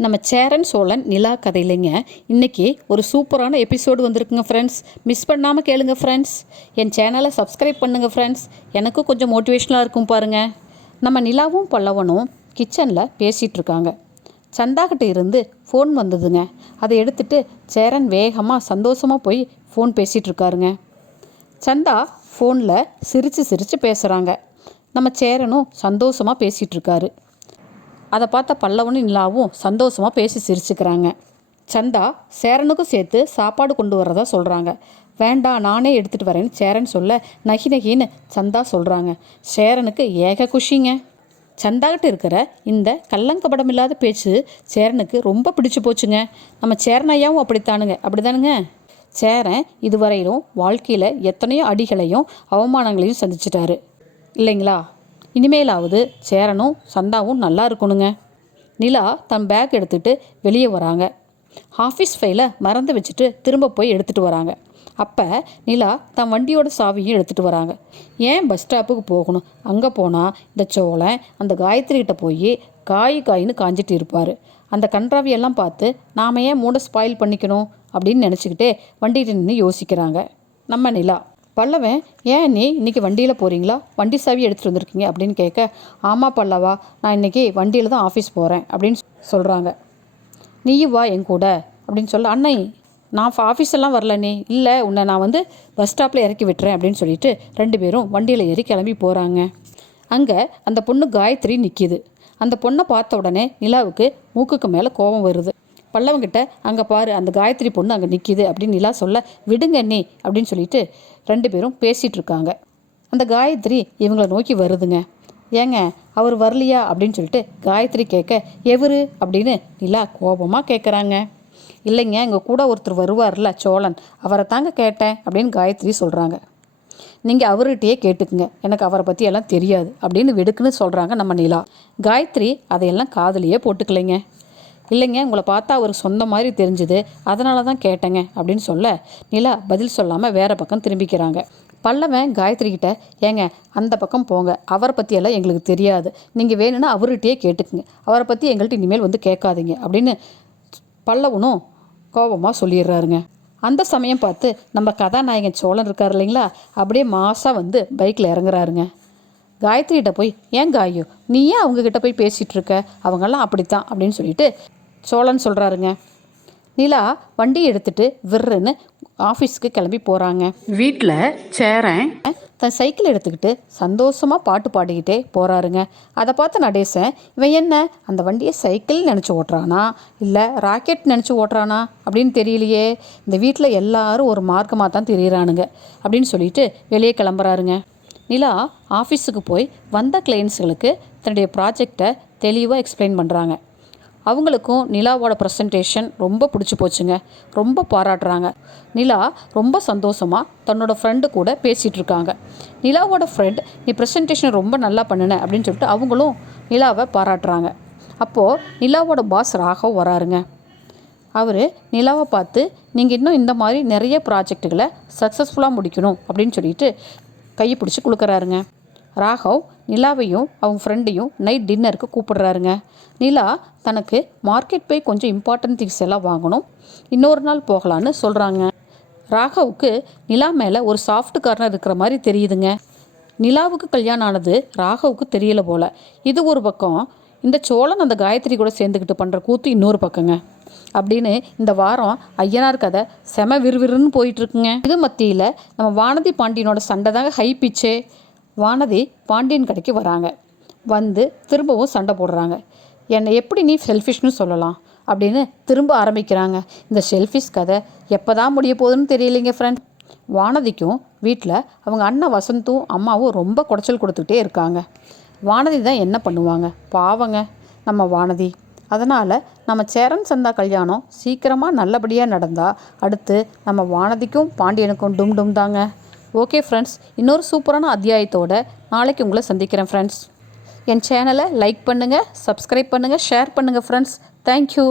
நம்ம சேரன் சோழன் நிலா கதையிலைங்க இன்றைக்கி ஒரு சூப்பரான எபிசோடு வந்திருக்குங்க ஃப்ரெண்ட்ஸ் மிஸ் பண்ணாமல் கேளுங்க ஃப்ரெண்ட்ஸ் என் சேனலை சப்ஸ்கிரைப் பண்ணுங்கள் ஃப்ரெண்ட்ஸ் எனக்கும் கொஞ்சம் மோட்டிவேஷனாக இருக்கும் பாருங்கள் நம்ம நிலாவும் பல்லவனும் கிச்சனில் பேசிகிட்ருக்காங்க சந்தாக்கிட்ட இருந்து ஃபோன் வந்ததுங்க. அதை எடுத்துட்டு சேரன் வேகமாக சந்தோஷமாக போய் ஃபோன் பேசிகிட்ருக்காருங்க சந்தா ஃபோனில் சிரித்து சிரித்து பேசுகிறாங்க நம்ம சேரனும் சந்தோஷமாக பேசிகிட்டு இருக்காரு. அதை பார்த்த பல்லவனும் நிலாவும் சந்தோஷமாக பேசி சிரிச்சுக்கிறாங்க. சந்தா சேரனுக்கும் சேர்த்து சாப்பாடு கொண்டு வர்றதா சொல்கிறாங்க வேண்டாம் நானே எடுத்துகிட்டு வரேன்னு சேரன் சொல்ல நகி நகின்னு சந்தா சொல்கிறாங்க சேரனுக்கு ஏக குஷிங்க. சந்தாகிட்ட இருக்கிற இந்த கள்ளங்கபடம் இல்லாத பேச்சு சேரனுக்கு ரொம்ப பிடிச்சு போச்சுங்க. நம்ம சேரனையாவும் அப்படித்தானுங்க. அப்படிதானுங்க. சேரன் இதுவரையிலும் வாழ்க்கையில் எத்தனையோ அடிகளையும் அவமானங்களையும் சந்திச்சிட்டாரு. இல்லைங்களா? இனிமேலாவது சேரனும் சந்தாவும் நல்லா இருக்கணுங்க. நிலா தன் பேக் எடுத்துகிட்டு வெளியே வராங்க. ஆஃபீஸ் ஃபைலை மறந்து வச்சுட்டு திரும்ப போய் எடுத்துகிட்டு வராங்க. அப்போ நிலா தன் வண்டியோட சாவியும் எடுத்துகிட்டு வராங்க. ஏன் பஸ் ஸ்டாப்புக்கு போகணும்? அங்கே போனால் இந்த சோளம் அந்த காயத்ரிகிட்ட போய் காய் காயின்னு காஞ்சிட்டு இருப்பார். அந்த கன்றாவியெல்லாம் பார்த்து நாம் ஏன் மூட ஸ்பாயில் பண்ணிக்கணும்? அப்படின்னு நினச்சிக்கிட்டே வண்டிகிட்ட நின்று யோசிக்கிறாங்க. நம்ம நிலா பல்லவன் ஏன் நீ இன்றைக்கி வண்டியில் போகிறீங்களா வண்டி சாவி எடுத்துகிட்டு வந்திருக்கீங்க? அப்படின்னு கேட்க ஆமாம் பல்லவா நான் இன்றைக்கி வண்டியில் தான் ஆஃபீஸ் போகிறேன் அப்படின்னு சொல்கிறாங்க நீயும் வா என் கூட அப்படின்னு சொல்ல அண்ணை நான் ஆஃபீஸ் எல்லாம் வரல நீ. இல்லை உன்னை நான் வந்து பஸ் ஸ்டாப்பில் இறக்கி விட்டுறேன் அப்படின்னு சொல்லிட்டு ரெண்டு பேரும் வண்டியில் ஏறி கிளம்பி போகிறாங்க அங்கே அந்த பொண்ணு காயத்ரி நிற்கிது அந்த பொண்ணை பார்த்த உடனே நிலாவுக்கு மூக்குக்கு மேலே கோபம் வருது. பல்லவங்கிட்ட அங்கே பாரு அந்த காயத்ரி பொண்ணு அங்கே நிற்கிது அப்படின்னு நிலா சொல்ல விடுங்க நீ அப்படின்னு சொல்லிட்டு ரெண்டு பேரும் பேசிகிட்டு இருக்காங்க. அந்த காயத்ரி இவங்களை நோக்கி வருதுங்க. ஏங்க அவர் வரலையா? அப்படின்னு சொல்லிட்டு காயத்ரி கேட்க எவரு? அப்படின்னு நிலா கோபமாக கேட்குறாங்க இல்லைங்க எங்கள் கூட ஒருத்தர் வருவார்ல சோழன். அவரை தாங்க கேட்டேன் அப்படின்னு காயத்ரி சொல்கிறாங்க நீங்கள் அவர்கிட்டயே கேட்டுக்குங்க. எனக்கு அவரை பற்றி எல்லாம் தெரியாது அப்படின்னு வெடுக்குன்னு சொல்கிறாங்க நம்ம நிலா. காயத்ரி அதையெல்லாம் காதலியே போட்டுக்கலைங்க. இல்லைங்க உங்களை பார்த்தா ஒரு சொந்த மாதிரி தெரிஞ்சுது. அதனால தான் கேட்டேங்க அப்படின்னு சொல்ல நிலா பதில் சொல்லாமல் வேறு பக்கம் திரும்பிக்கிறாங்க. பல்லவன் காயத்ரிக்கிட்ட ஏங்க அந்த பக்கம் போங்க. அவரை பற்றியெல்லாம் எங்களுக்கு தெரியாது. நீங்கள் வேணும்னா அவர்கிட்டயே கேட்டுக்குங்க. அவரை பற்றி எங்கள்கிட்ட இனிமேல் வந்து கேட்காதீங்க அப்படின்னு பல்லவனும் கோபமாக சொல்லிடுறாருங்க. அந்த சமயம் பார்த்து நம்ம கதாநாயகன் சோழன் இருக்கார் இல்லைங்களா? அப்படியே மாசாக வந்து பைக்கில் இறங்குறாருங்க. காயத்ரிகிட்ட போய் ஏன் ஐயோ நீ ஏன் அவங்கக்கிட்ட போய் பேசிகிட்டு இருக்க? அவங்கெல்லாம் அப்படித்தான் அப்படின்னு சொல்லிட்டு சோழன் சொல்கிறாருங்க நிலா வண்டி எடுத்துட்டு விர்ருன்னு ஆஃபீஸ்க்கு கிளம்பி போகிறாங்க வீட்டில் சேரன். தன் சைக்கிள் எடுத்துக்கிட்டு சந்தோஷமாக பாட்டு பாடிக்கிட்டே போகிறாருங்க அதை பார்த்த நடேசன் இவன் என்ன அந்த வண்டியை சைக்கிள் நினச்சி ஓட்டுறானா? இல்லை ராக்கெட் நினச்சி ஓட்டுறானா? அப்படின்னு தெரியலையே. இந்த வீட்டில் எல்லாரும் ஒரு மார்க்கமாக தான் தெரியுறானுங்க அப்படின்னு சொல்லிட்டு வெளியே கிளம்புறாருங்க. நிலா ஆஃபீஸுக்கு போய் வந்த கிளைண்ட்ஸுகளுக்கு தன்னுடைய ப்ராஜெக்டை தெளிவாக எக்ஸ்பிளைன் பண்ணுறாங்க அவங்களுக்கும் நிலாவோட ப்ரெசன்டேஷன் ரொம்ப பிடிச்சி போச்சுங்க. ரொம்ப பாராட்டுறாங்க. நிலா ரொம்ப சந்தோஷமாக தன்னோட ஃப்ரெண்டு கூட பேசிகிட்டு இருக்காங்க. நிலாவோட ஃப்ரெண்ட் நீ ப்ரெசன்டேஷன் ரொம்ப நல்லா பண்ணின அப்படின்னு சொல்லிட்டு அவங்களும் நிலாவை பாராட்டுறாங்க. அப்போது நிலாவோட பாஸ் ராகவ் வராருங்க. அவர் நிலாவை பார்த்து நீங்கள் இன்னும் இந்த மாதிரி நிறைய ப்ராஜெக்ட்டுகளை சக்ஸஸ்ஃபுல்லாக முடிக்கணும் அப்படின்னு சொல்லிட்டு கையை பிடிச்சி கொடுக்குறாருங்க ராகவ் நிலாவையும் அவங்க ஃப்ரெண்டையும் நைட் டின்னருக்கு கூப்பிடுறாருங்க. நிலா தனக்கு மார்க்கெட் போய் கொஞ்சம் இம்பார்ட்டன்ட் திங்ஸ் எல்லாம் வாங்கணும். இன்னொரு நாள் போகலான்னு சொல்கிறாங்க ராகவுக்கு நிலா மேலே ஒரு சாஃப்ட் கார்னர் இருக்கிற மாதிரி தெரியுதுங்க. நிலாவுக்கு கல்யாணம் ஆனது ராகவுக்கு தெரியல போல. இது ஒரு பக்கம் இந்த சோழன் அந்த காயத்ரி கூட சேர்ந்துக்கிட்டு பண்ணுற கூத்து இன்னொரு பக்கங்க. அப்படின்னு இந்த வாரம் ஐயனார் கதை செம விறுவிறுன்னு போயிட்டுருக்குங்க இது மத்தியில் நம்ம வானதி பாண்டியனோட சண்டை தாங்க ஹை பிச்சே வானதி பாண்டியன் கடைக்கு வராங்க. வந்து திரும்பவும் சண்டை போடுறாங்க. என்னை எப்படி நீ செல்ஃபிஷ்னு சொல்லலாம்? அப்படின்னு திரும்ப ஆரம்பிக்கிறாங்க. இந்த செல்ஃபிஷ் கதை எப்போ தான் முடிய போகுதுன்னு தெரியலைங்க ஃப்ரெண்ட் வானதிக்கும் வீட்டில் அவங்க அண்ணன் வசந்தும் அம்மாவும் ரொம்ப குடைச்சல் கொடுத்துக்கிட்டே இருக்காங்க. வானதி தான் என்ன பண்ணுவாங்க? பாவங்க நம்ம வானதி. அதனால் நம்ம சேரன் சந்தா கல்யாணம் சீக்கிரமாக நல்லபடியாக நடந்தால் அடுத்து நம்ம வானதிக்கும் பாண்டியனுக்கும் டும் டும் தாங்க. ஓகே ஃப்ரெண்ட்ஸ் இன்னொரு சூப்பரான அத்தியாயத்தோட நாளைக்கு உங்களை சந்திக்கிறேன் ஃப்ரெண்ட்ஸ். என் சேனலை லைக் பண்ணுங்கள் சப்ஸ்கிரைப் பண்ணுங்கள் ஷேர் பண்ணுங்கள் ஃப்ரெண்ட்ஸ். தேங்க்யூ.